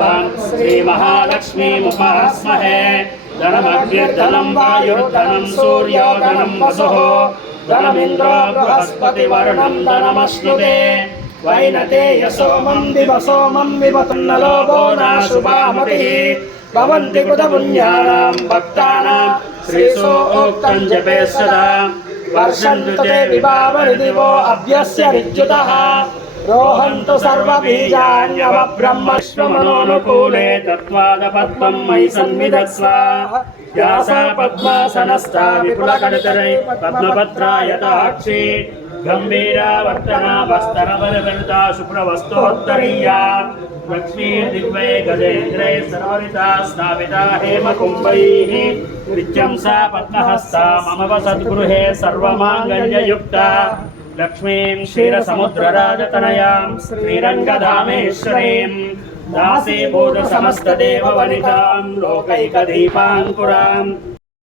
प्रदावान् श्रीमहालक्ष्मीमुपास्महे धनमग्निर्धनं वायुर्धनं सूर्यो धनं वसुः धनमिन्द्रो बृहस्पतिवर्णं धनमश्नुते वैनतेयसोमं दिवसोमं विवतन्नलोभो नाशुभामतिः भवन्ति कृतपुण्यानां भक्तानां श्रीसोक्तं जपे सदा वर्षन्तु ते विभावरिदिवो अभ्यस्य ऋज्युतः रोहन्तु सर्वबीजान्यवब्रह्मश्वमनोनुकूले तत्त्वादपद्मं मयि सन्निधत्स्व व्यासा पद्मासनस्था विपुलकरतरै पद्मपत्रायताक्षी गम्भीरावर्तना वस्तनबलवनिता शुभ्रवस्तोत्तरीया लक्ष्मीर्दिग्वै गजेन्द्रै सर्वरिता स्थापिता हेमकुम्भैः नित्यं सा पद्महस्ता मम वसद्गृहे सर्वमाङ्गल्ययुक्ता लक्ष्मीं क्षीरसमुद्रराजतनयां श्रीरङ्गधामेश्वरीं दासीभूतसमस्तदेववनितां लोकैकदीपाङ्कुराम्